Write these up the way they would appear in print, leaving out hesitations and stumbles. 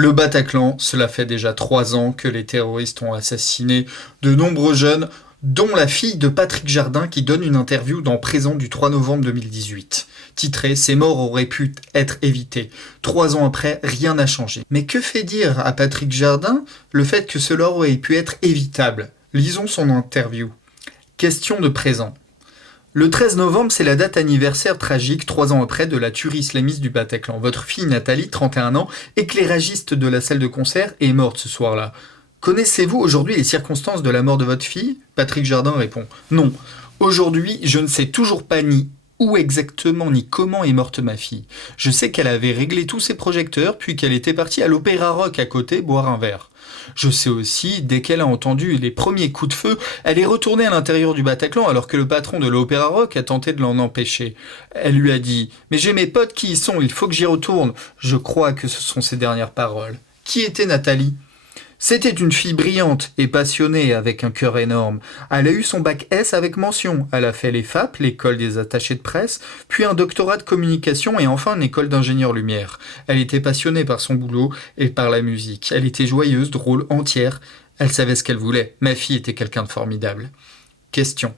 Le Bataclan, cela fait déjà 3 ans que les terroristes ont assassiné de nombreux jeunes, dont la fille de Patrick Jardin qui donne une interview dans Présent du 3 novembre 2018. Titré « Ces morts auraient pu être évitées ». 3 ans après, rien n'a changé. Mais que fait dire à Patrick Jardin le fait que cela aurait pu être évitable ? Lisons son interview. Question de Présent. Le 13 novembre, c'est la date anniversaire tragique, 3 ans après, de la tuerie islamiste du Bataclan. Votre fille Nathalie, 31 ans, éclairagiste de la salle de concert, est morte ce soir-là. Connaissez-vous aujourd'hui les circonstances de la mort de votre fille ? Patrick Jardin répond « Non. Aujourd'hui, je ne sais toujours pas ni où exactement ni comment est morte ma fille. Je sais qu'elle avait réglé tous ses projecteurs, puis qu'elle était partie à l'Opéra Rock à côté boire un verre. Je sais aussi, dès qu'elle a entendu les premiers coups de feu, elle est retournée à l'intérieur du Bataclan alors que le patron de l'Opéra Rock a tenté de l'en empêcher. Elle lui a dit « Mais j'ai mes potes qui y sont, il faut que j'y retourne. » Je crois que ce sont ses dernières paroles. Qui était Nathalie ? C'était une fille brillante et passionnée avec un cœur énorme. Elle a eu son bac S avec mention. Elle a fait les FAP, l'école des attachés de presse, puis un doctorat de communication et enfin une école d'ingénieur lumière. Elle était passionnée par son boulot et par la musique. Elle était joyeuse, drôle, entière. Elle savait ce qu'elle voulait. Ma fille était quelqu'un de formidable. Question.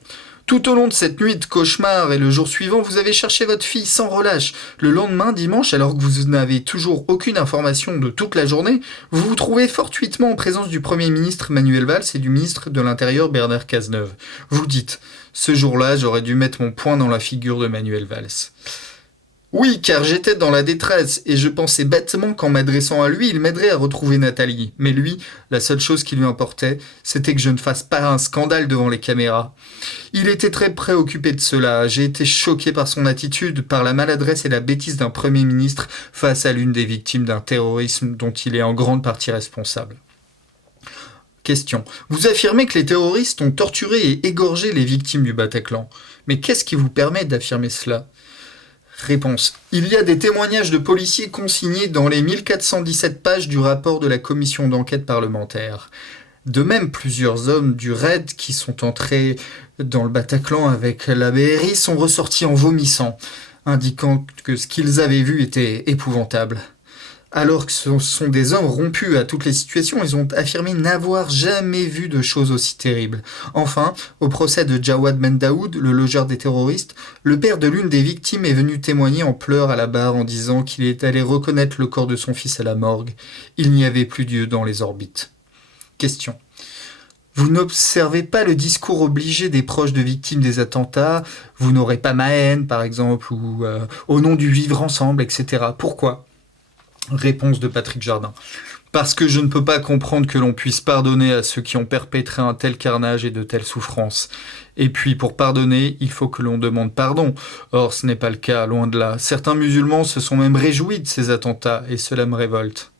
Tout au long de cette nuit de cauchemar et le jour suivant, vous avez cherché votre fille sans relâche. Le lendemain, dimanche, alors que vous n'avez toujours aucune information de toute la journée, vous vous trouvez fortuitement en présence du Premier ministre Manuel Valls et du ministre de l'Intérieur Bernard Cazeneuve. Vous dites « Ce jour-là, j'aurais dû mettre mon poing dans la figure de Manuel Valls. » Oui, car j'étais dans la détresse, et je pensais bêtement qu'en m'adressant à lui, il m'aiderait à retrouver Nathalie. Mais lui, la seule chose qui lui importait, c'était que je ne fasse pas un scandale devant les caméras. Il était très préoccupé de cela. J'ai été choqué par son attitude, par la maladresse et la bêtise d'un Premier ministre face à l'une des victimes d'un terrorisme dont il est en grande partie responsable. Question. Vous affirmez que les terroristes ont torturé et égorgé les victimes du Bataclan. Mais qu'est-ce qui vous permet d'affirmer cela ? Réponse. Il y a des témoignages de policiers consignés dans les 1417 pages du rapport de la commission d'enquête parlementaire. De même, plusieurs hommes du RAID qui sont entrés dans le Bataclan avec la BRI sont ressortis en vomissant, indiquant que ce qu'ils avaient vu était épouvantable. Alors que ce sont des hommes rompus à toutes les situations, ils ont affirmé n'avoir jamais vu de choses aussi terribles. Enfin, au procès de Jawad Mendaoud, le logeur des terroristes, le père de l'une des victimes est venu témoigner en pleurs à la barre en disant qu'il est allé reconnaître le corps de son fils à la morgue. Il n'y avait plus Dieu dans les orbites. Question. Vous n'observez pas le discours obligé des proches de victimes des attentats, vous n'aurez pas ma haine, par exemple, ou au nom du vivre ensemble, etc. Pourquoi ? Réponse de Patrick Jardin. Parce que je ne peux pas comprendre que l'on puisse pardonner à ceux qui ont perpétré un tel carnage et de telles souffrances. Et puis, pour pardonner, il faut que l'on demande pardon. Or, ce n'est pas le cas, loin de là. Certains musulmans se sont même réjouis de ces attentats, et cela me révolte.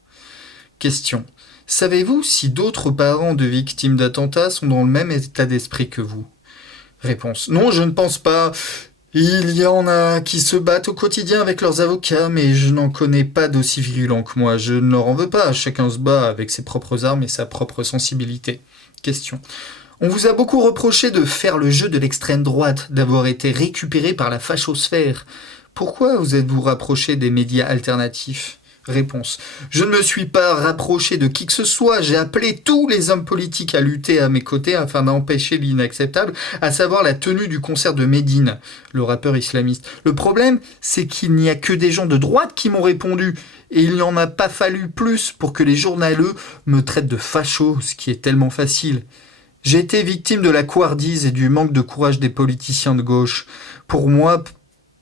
Question. Savez-vous si d'autres parents de victimes d'attentats sont dans le même état d'esprit que vous ? Réponse. Non, je ne pense pas. Il y en a qui se battent au quotidien avec leurs avocats, mais je n'en connais pas d'aussi virulents que moi. Je ne leur en veux pas. Chacun se bat avec ses propres armes et sa propre sensibilité. Question. On vous a beaucoup reproché de faire le jeu de l'extrême droite, d'avoir été récupéré par la fachosphère. Pourquoi vous êtes-vous rapproché des médias alternatifs ? Réponse. Je ne me suis pas rapproché de qui que ce soit, j'ai appelé tous les hommes politiques à lutter à mes côtés afin d'empêcher l'inacceptable, à savoir la tenue du concert de Médine, le rappeur islamiste. Le problème, c'est qu'il n'y a que des gens de droite qui m'ont répondu, et il n'y en a pas fallu plus pour que les journaleux me traitent de facho, ce qui est tellement facile. J'ai été victime de la couardise et du manque de courage des politiciens de gauche. Pour moi,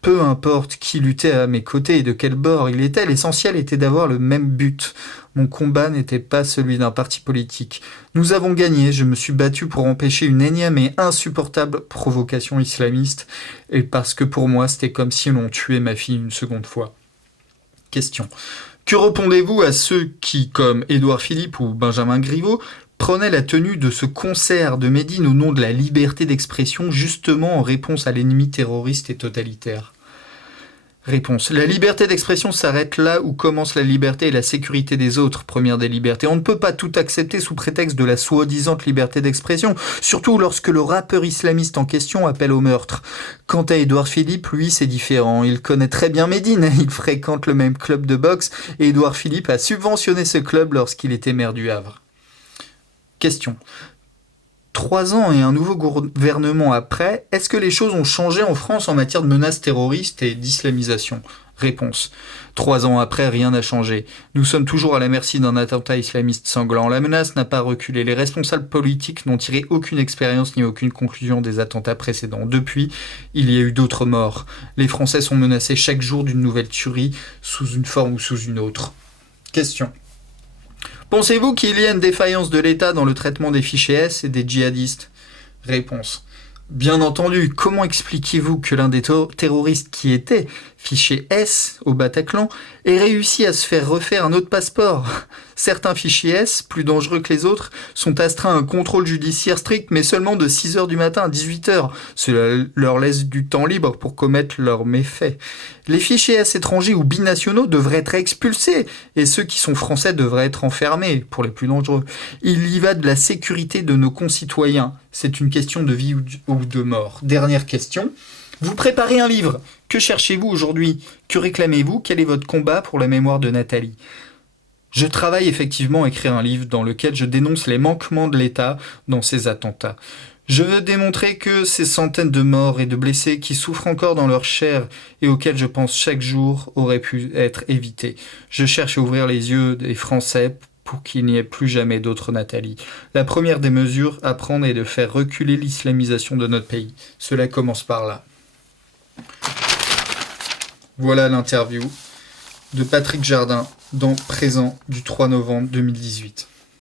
peu importe qui luttait à mes côtés et de quel bord il était, l'essentiel était d'avoir le même but. Mon combat n'était pas celui d'un parti politique. Nous avons gagné, je me suis battu pour empêcher une énième et insupportable provocation islamiste, et parce que pour moi c'était comme si l'on tuait ma fille une seconde fois. Question. Que répondez-vous à ceux qui, comme Édouard Philippe ou Benjamin Griveaux, prenaient la tenue de ce concert de Médine au nom de la liberté d'expression, justement en réponse à l'ennemi terroriste et totalitaire ? Réponse. La liberté d'expression s'arrête là où commence la liberté et la sécurité des autres, première des libertés. On ne peut pas tout accepter sous prétexte de la soi-disant liberté d'expression, surtout lorsque le rappeur islamiste en question appelle au meurtre. Quant à Édouard Philippe, lui, c'est différent. Il connaît très bien Médine, il fréquente le même club de boxe, et Édouard Philippe a subventionné ce club lorsqu'il était maire du Havre. Question. 3 ans et un nouveau gouvernement après, est-ce que les choses ont changé en France en matière de menaces terroristes et d'islamisation ? Réponse. 3 ans après, rien n'a changé. Nous sommes toujours à la merci d'un attentat islamiste sanglant. La menace n'a pas reculé. Les responsables politiques n'ont tiré aucune expérience ni aucune conclusion des attentats précédents. Depuis, il y a eu d'autres morts. Les Français sont menacés chaque jour d'une nouvelle tuerie, sous une forme ou sous une autre. Question. Pensez-vous qu'il y a une défaillance de l'État dans le traitement des fichiers S et des djihadistes ? Réponse. Bien entendu, comment expliquez-vous que l'un des terroristes qui était fiché S au Bataclan ait réussi à se faire refaire un autre passeport ? Certains fichiers S, plus dangereux que les autres, sont astreints à un contrôle judiciaire strict, mais seulement de 6h du matin à 18h. Cela leur laisse du temps libre pour commettre leurs méfaits. Les fichiers S étrangers ou binationaux devraient être expulsés, et ceux qui sont français devraient être enfermés, pour les plus dangereux. Il y va de la sécurité de nos concitoyens. C'est une question de vie ou de mort. Dernière question. Vous préparez un livre. Que cherchez-vous aujourd'hui ? Que réclamez-vous ? Quel est votre combat pour la mémoire de Nathalie ? Je travaille effectivement à écrire un livre dans lequel je dénonce les manquements de l'État dans ces attentats. Je veux démontrer que ces centaines de morts et de blessés qui souffrent encore dans leur chair et auxquels je pense chaque jour auraient pu être évités. Je cherche à ouvrir les yeux des Français pour qu'il n'y ait plus jamais d'autres Nathalie. La première des mesures à prendre est de faire reculer l'islamisation de notre pays. Cela commence par là. Voilà l'interview de Patrick Jardin dans Présent du 3 novembre 2018.